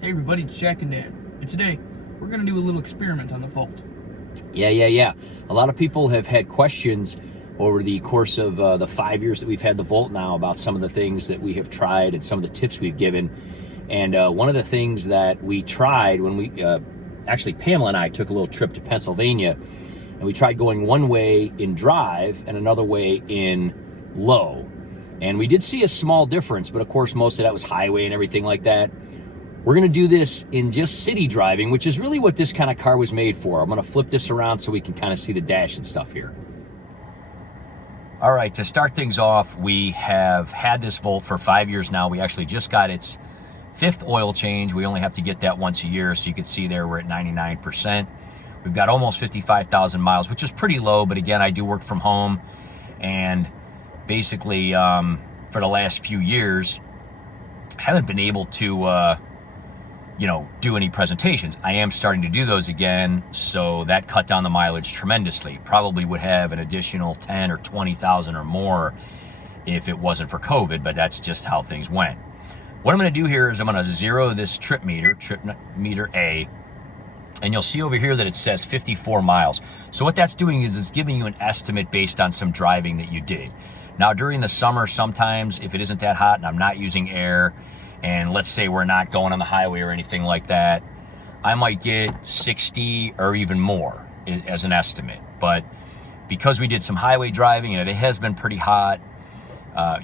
Hey everybody, it's Jack and Dan, and today we're going to do a little experiment on the Volt. Yeah. A lot of people have had questions over the course of the 5 years that we've had the Volt now about some of the things that we have tried and some of the tips we've given. And one of the things that we tried when we, actually Pamela and I took a little trip to Pennsylvania, and we tried going one way in drive and another way in low. And we did see a small difference, but of course most of that was highway and everything like that. We're gonna do this in just city driving, which is really what this kind of car was made for. I'm gonna flip this around so we can kind of see the dash and stuff here. All right, to start things off, we have had this Volt for 5 years now. We actually just got its 5th oil change. We only have to get that once a year, so you can see there we're at 99%. We've got almost 55,000 miles, which is pretty low, but again, I do work from home, and basically for the last few years, haven't been able to do any presentations. I am starting to do those again, so that cut down the mileage tremendously. Probably would have an additional 10 or 20,000 or more if it wasn't for COVID, but that's just how things went. What I'm gonna do here is I'm gonna zero this trip meter A, and you'll see over here that it says 54 miles. So what that's doing is it's giving you an estimate based on some driving that you did. Now during the summer, sometimes if it isn't that hot and I'm not using air, and let's say we're not going on the highway or anything like that, I might get 60 or even more as an estimate. But because we did some highway driving and it has been pretty hot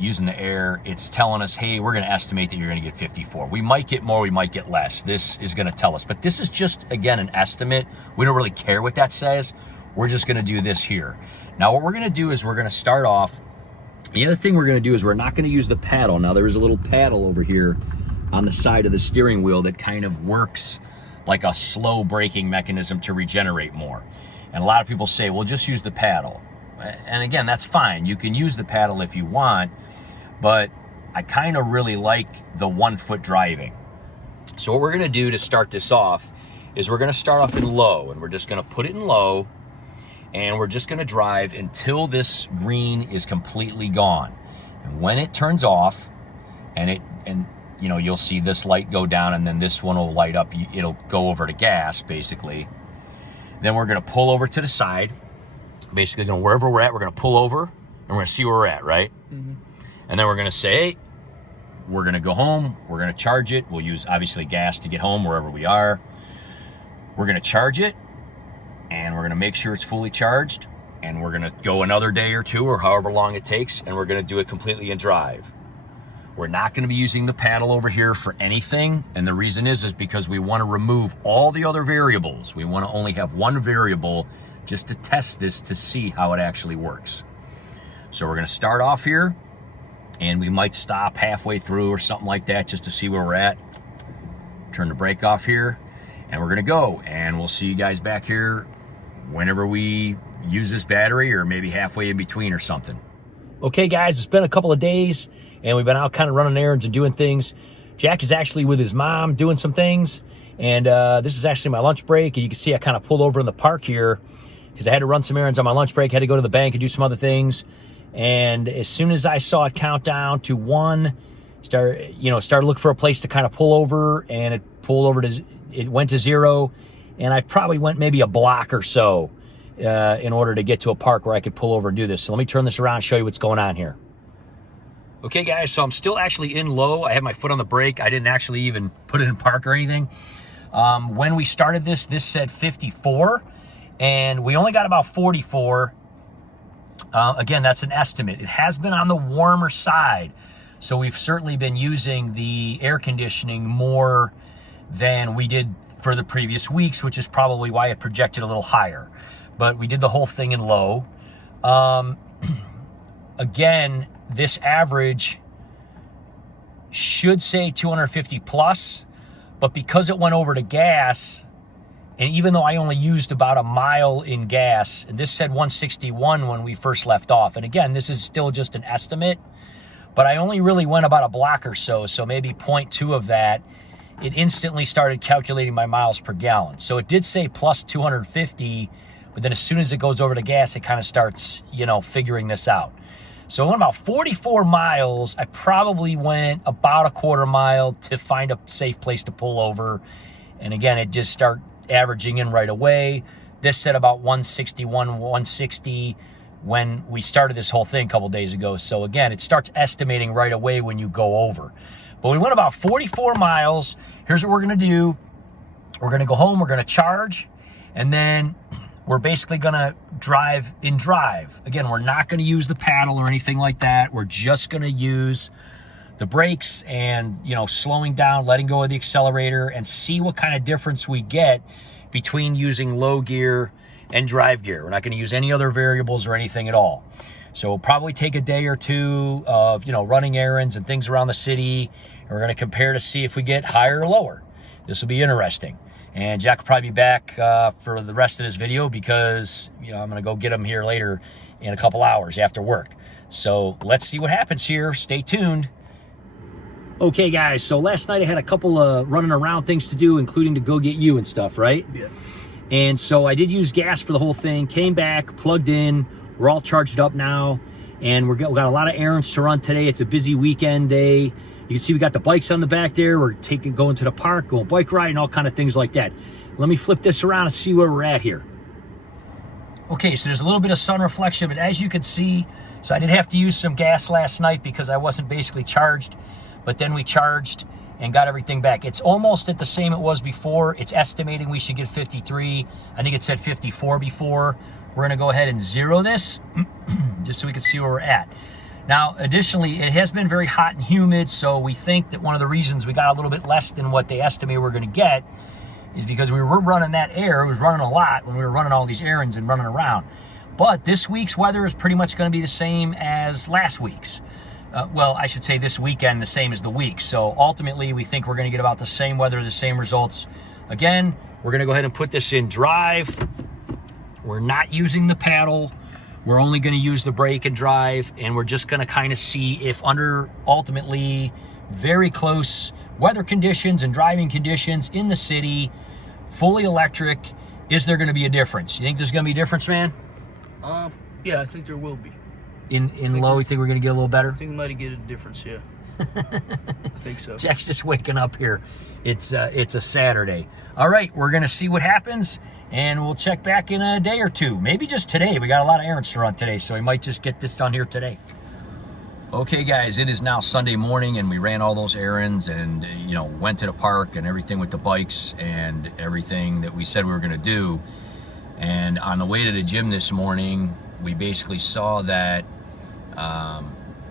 using the air, it's telling us, hey, we're gonna estimate that you're gonna get 54. We might get more, we might get less. This is gonna tell us, but this is just, again, an estimate. We don't really care what that says. We're just gonna do this here. Now what we're gonna do is we're gonna start off. The other thing we're gonna do is we're not gonna use the paddle. Now there is a little paddle over here on the side of the steering wheel that kind of works like a slow braking mechanism to regenerate more. And a lot of people say, well, just use the paddle. And again, that's fine. You can use the paddle if you want, but I kind of really like the 1 foot driving. So what we're gonna do to start this off is we're gonna start off in low, and we're just gonna put it in low, and we're just gonna drive until this green is completely gone. And when it turns off, and you'll see this light go down, and then this one will light up, it'll go over to gas, basically. Then we're gonna pull over to the side. Basically, wherever we're at, we're gonna pull over, and we're gonna see where we're at, right? Mm-hmm. And then we're gonna say, hey, we're gonna go home, we're gonna charge it. We'll use, obviously, gas to get home wherever we are. We're gonna charge it, and we're gonna make sure it's fully charged, and we're gonna go another day or two, or however long it takes, and we're gonna do it completely in drive. We're not gonna be using the paddle over here for anything, and the reason is because we wanna remove all the other variables. We wanna only have one variable just to test this to see how it actually works. So we're gonna start off here, and we might stop halfway through or something like that just to see where we're at. Turn the brake off here, and we're gonna go, and we'll see you guys back here whenever we use this battery, or maybe halfway in between or something. Okay guys, it's been a couple of days, and we've been out kind of running errands and doing things. Jack is actually with his mom doing some things, and this is actually my lunch break, and you can see I kind of pulled over in the park here because I had to run some errands on my lunch break, had to go to the bank and do some other things. And as soon as I saw it count down to 1, started looking for a place to kind of pull over, and it went to 0, and I probably went maybe a block or so in order to get to a park where I could pull over and do this. So let me turn this around and show you what's going on here. Okay guys, so I'm still actually in low. I have my foot on the brake. I didn't actually even put it in park or anything. When we started this said 54, and we only got about 44. Again, that's an estimate. It has been on the warmer side, so we've certainly been using the air conditioning more than we did for the previous weeks, which is probably why it projected a little higher. But we did the whole thing in low. Again, this average should say 250 plus, but because it went over to gas, and even though I only used about a mile in gas, and this said 161 when we first left off, and again, this is still just an estimate, but I only really went about a block or so, so maybe 0.2 of that, it instantly started calculating my miles per gallon. So it did say plus 250, but then as soon as it goes over to gas, it kind of starts, figuring this out. So I went about 44 miles. I probably went about a quarter mile to find a safe place to pull over. And again, it just started averaging in right away. This said about 161, 160 when we started this whole thing a couple days ago. So again, it starts estimating right away when you go over. But we went about 44 miles. Here's what we're gonna do. We're gonna go home, we're gonna charge, and then we're basically gonna drive. Again, we're not gonna use the paddle or anything like that. We're just gonna use the brakes and, you know, slowing down, letting go of the accelerator, and see what kind of difference we get between using low gear and drive gear. We're not gonna use any other variables or anything at all. So we'll probably take a day or two of, you know, running errands and things around the city. And we're gonna compare to see if we get higher or lower. This will be interesting. And Jack will probably be back for the rest of this video because, you know, I'm gonna go get him here later in a couple hours after work. So let's see what happens here. Stay tuned. Okay, guys, so last night I had a couple of running around things to do, including to go get you and stuff, right? Yeah. And so I did use gas for the whole thing, came back, plugged in, we're all charged up now, and we got a lot of errands to run today. It's a busy weekend day. You can see we got the bikes on the back there. We're going to the park, going bike riding, all kind of things like that. Let me flip this around and see where we're at here. Okay, so there's a little bit of sun reflection, but as you can see, so I did have to use some gas last night because I wasn't basically charged, but then we charged and got everything back. It's almost at the same it was before. It's estimating we should get 53. I think it said 54 before. We're gonna go ahead and zero this just so we can see where we're at. Now, additionally, it has been very hot and humid, so we think that one of the reasons we got a little bit less than what they estimate we're gonna get is because we were running that air. It was running a lot when we were running all these errands and running around. But this week's weather is pretty much gonna be the same as last week's. Well, I should say this weekend, the same as the week. So ultimately, we think we're gonna get about the same weather, the same results. Again, we're gonna go ahead and put this in drive. We're not using the paddle. We're only gonna use the brake and drive, and we're just gonna kind of see if under ultimately very close weather conditions and driving conditions in the city, fully electric, is there gonna be a difference? You think there's gonna be a difference, man? Yeah, I think there will be. In low, you think we're gonna get a little better? I think we might get a difference, yeah. I think so. Jack's just waking up here. It's a Saturday. All right, we're gonna see what happens, and we'll check back in a day or two. Maybe just today. We got a lot of errands to run today, so we might just get this done here today. Okay, guys, it is now Sunday morning, and we ran all those errands, and you know, went to the park and everything with the bikes and everything that we said we were gonna do. And on the way to the gym this morning, we basically saw that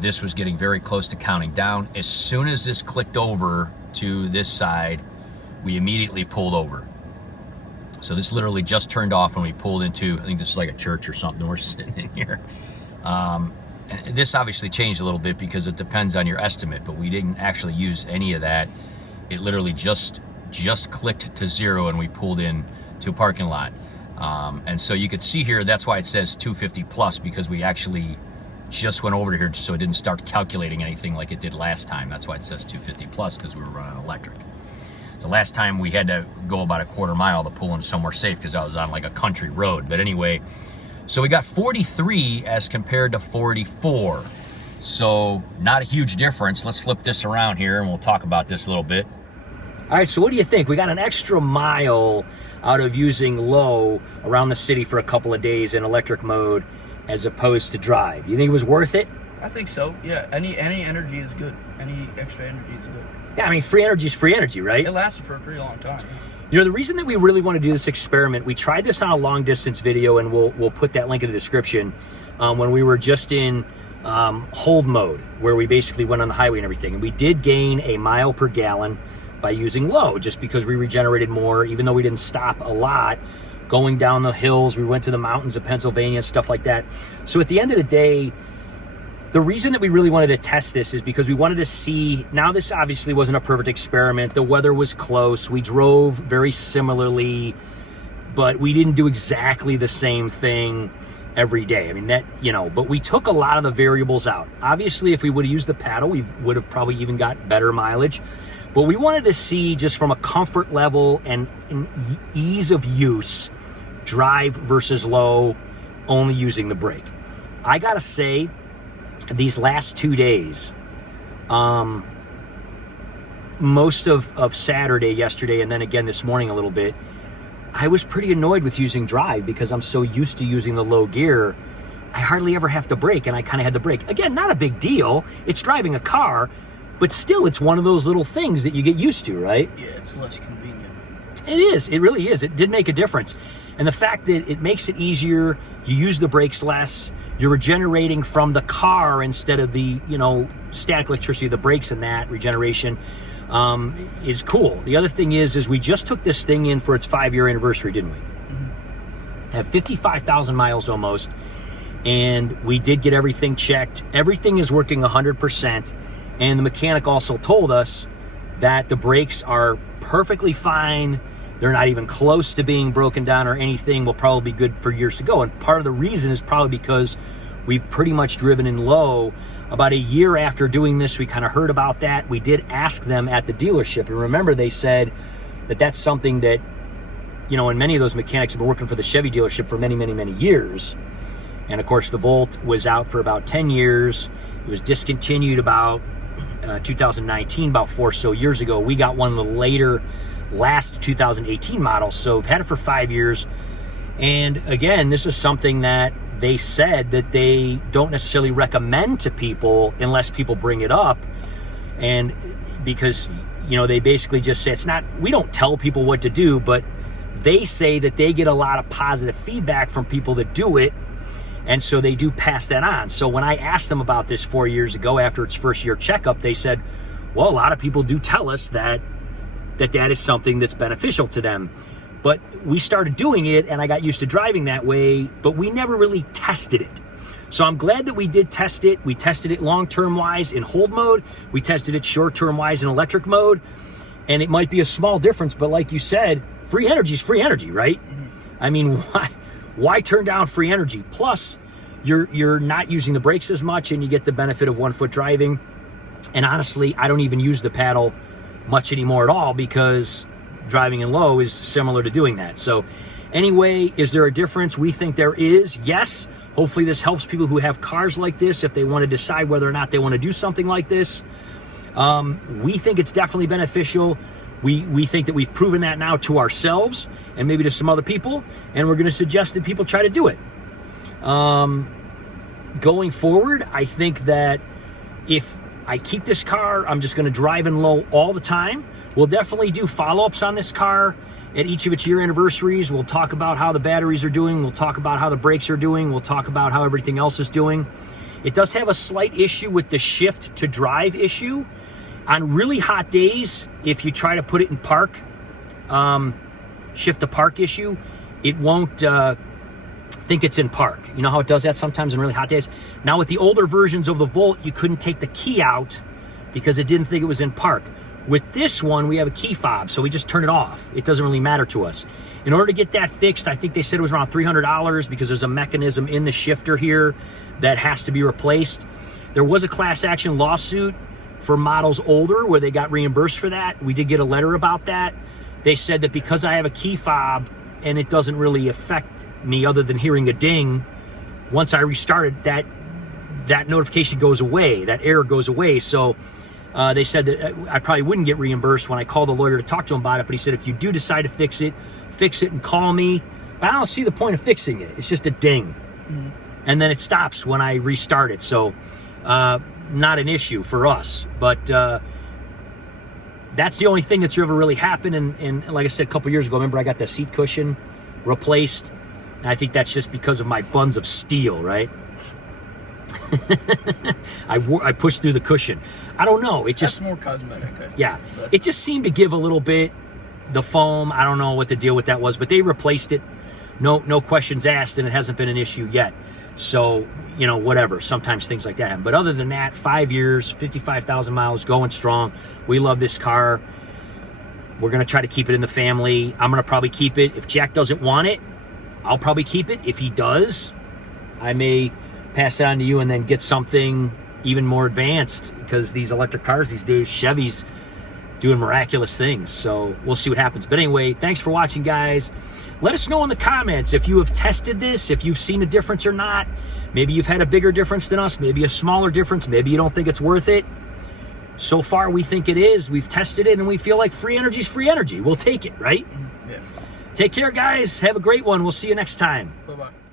this was getting very close to counting down. As soon as this clicked over to this side, we immediately pulled over. So this literally just turned off when we pulled into, I think this is like a church or something. We're sitting in here. And this obviously changed a little bit because it depends on your estimate, but we didn't actually use any of that. It literally just clicked to zero and we pulled in to a parking lot. And so you could see here, that's why it says 250 plus, because we actually just went over to here so it didn't start calculating anything like it did last time. That's why it says 250 plus, because we were running electric. The last time we had to go about a quarter mile to pull in somewhere safe because I was on like a country road. But anyway, so we got 43 as compared to 44. So not a huge difference. Let's flip this around here and we'll talk about this a little bit. All right, so what do you think? We got an extra mile out of using low around the city for a couple of days in electric mode as opposed to drive. You think it was worth it? I think so, yeah. Any energy is good. Any extra energy is good. Yeah, I mean, free energy is free energy, right? It lasted for a pretty long time. You know, the reason that we really want to do this experiment, we tried this on a long distance video, and we'll put that link in the description, when we were just in hold mode, where we basically went on the highway and everything. And we did gain a mile per gallon by using low, just because we regenerated more, even though we didn't stop a lot. Going down the hills, we went to the mountains of Pennsylvania, stuff like that. So at the end of the day, the reason that we really wanted to test this is because we wanted to see, now this obviously wasn't a perfect experiment. The weather was close. We drove very similarly, but we didn't do exactly the same thing every day. I mean, that, you know, but we took a lot of the variables out. Obviously, if we would have used the paddle, we would have probably even got better mileage. But we wanted to see, just from a comfort level and ease of use, drive versus low, only using the brake. I gotta say, these last 2 days, most of Saturday, yesterday, and then again this morning a little bit, I was pretty annoyed with using drive because I'm so used to using the low gear. I hardly ever have to brake, and I kind of had to brake. Again, not a big deal. It's driving a car, but still, it's one of those little things that you get used to, right? Yeah, it's less convenient. It is. It really is. It did make a difference. And the fact that it makes it easier, you use the brakes less, you're regenerating from the car instead of the, static electricity, the brakes and that regeneration is cool. The other thing is we just took this thing in for its 5-year anniversary, didn't we? Mm-hmm. Have 55,000 miles almost. And we did get everything checked. Everything is working 100%. And the mechanic also told us that the brakes are perfectly fine. They're not even close to being broken down or anything. Will probably be good for years to go. And part of the reason is probably because we've pretty much driven in low. About a year after doing this, we kind of heard about that. We did ask them at the dealership. And remember, they said that that's something that, and many of those mechanics have been working for the Chevy dealership for many, many, many years. And of course, the Volt was out for about 10 years. It was discontinued about 2019, about 4 or so years ago. We got one of the later, last 2018 models. So we've had it for 5 years. And again, this is something that they said that they don't necessarily recommend to people unless people bring it up. And because, they basically just say we don't tell people what to do, but they say that they get a lot of positive feedback from people that do it. And so they do pass that on. So when I asked them about this 4 years ago after its first year checkup, they said, well, a lot of people do tell us that is something that's beneficial to them. But we started doing it and I got used to driving that way, but we never really tested it. So I'm glad that we did test it. We tested it long-term wise in hold mode. We tested it short-term wise in electric mode. And it might be a small difference, but like you said, free energy is free energy, right? Mm-hmm. I mean, why turn down free energy? Plus, you're not using the brakes as much and you get the benefit of 1-foot driving. And honestly, I don't even use the paddle much anymore at all because driving in low is similar to doing that. So anyway, is there a difference? We think there is, yes. Hopefully this helps people who have cars like this if they want to decide whether or not they want to do something like this. We think it's definitely beneficial. We think that we've proven that now to ourselves and maybe to some other people, and we're going to suggest that people try to do it. Going forward, I think that if I keep this car, I'm just going to drive in low all the time. We'll definitely do follow-ups on this car at each of its year anniversaries. We'll talk about how the batteries are doing. We'll talk about how the brakes are doing. We'll talk about how everything else is doing. It does have a slight issue with the shift to drive issue. On really hot days, if you try to put it in park, shift to park issue, it won't think it's in park. You know how it does that sometimes in really hot days? Now with the older versions of the Volt, you couldn't take the key out because it didn't think it was in park. With this one, we have a key fob, so we just turn it off. It doesn't really matter to us. In order to get that fixed, I think they said it was around $300 because there's a mechanism in the shifter here that has to be replaced. There was a class action lawsuit for models older where they got reimbursed for that. We did get a letter about that. They said that because I have a key fob and it doesn't really affect me other than hearing a ding, once I restarted, that notification goes away, that error goes away. So they said that I probably wouldn't get reimbursed when I called the lawyer to talk to him about it, but he said if you do decide to fix it and call me. But I don't see the point of fixing it. It's just a ding. Mm-hmm. And then it stops when I restart it. So not an issue for us. But that's the only thing that's ever really happened. And like I said, a couple years ago, remember I got the seat cushion replaced. And I think that's just because of my buns of steel, right? I pushed through the cushion. I don't know. It just, that's more cosmetic. Yeah. It just seemed to give a little bit, the foam. I don't know what the deal with that was, but they replaced it. No questions asked, and it hasn't been an issue yet. So, whatever. Sometimes things like that happen. But other than that, 5 years, 55,000 miles, going strong. We love this car. We're going to try to keep it in the family. I'm going to probably keep it. If Jack doesn't want it, I'll probably keep it. If he does, I may pass it on to you and then get something even more advanced, because these electric cars these days, Chevys, doing miraculous things. So we'll see what happens. But anyway, thanks for watching, guys. Let us know in the comments if you have tested this, if you've seen a difference or not. Maybe you've had a bigger difference than us, maybe a smaller difference, maybe you don't think it's worth it. So far, we think it is. We've tested it, and we feel like free energy is free energy. We'll take it, right? Yeah. Take care, guys. Have a great one. We'll see you next time. Bye-bye.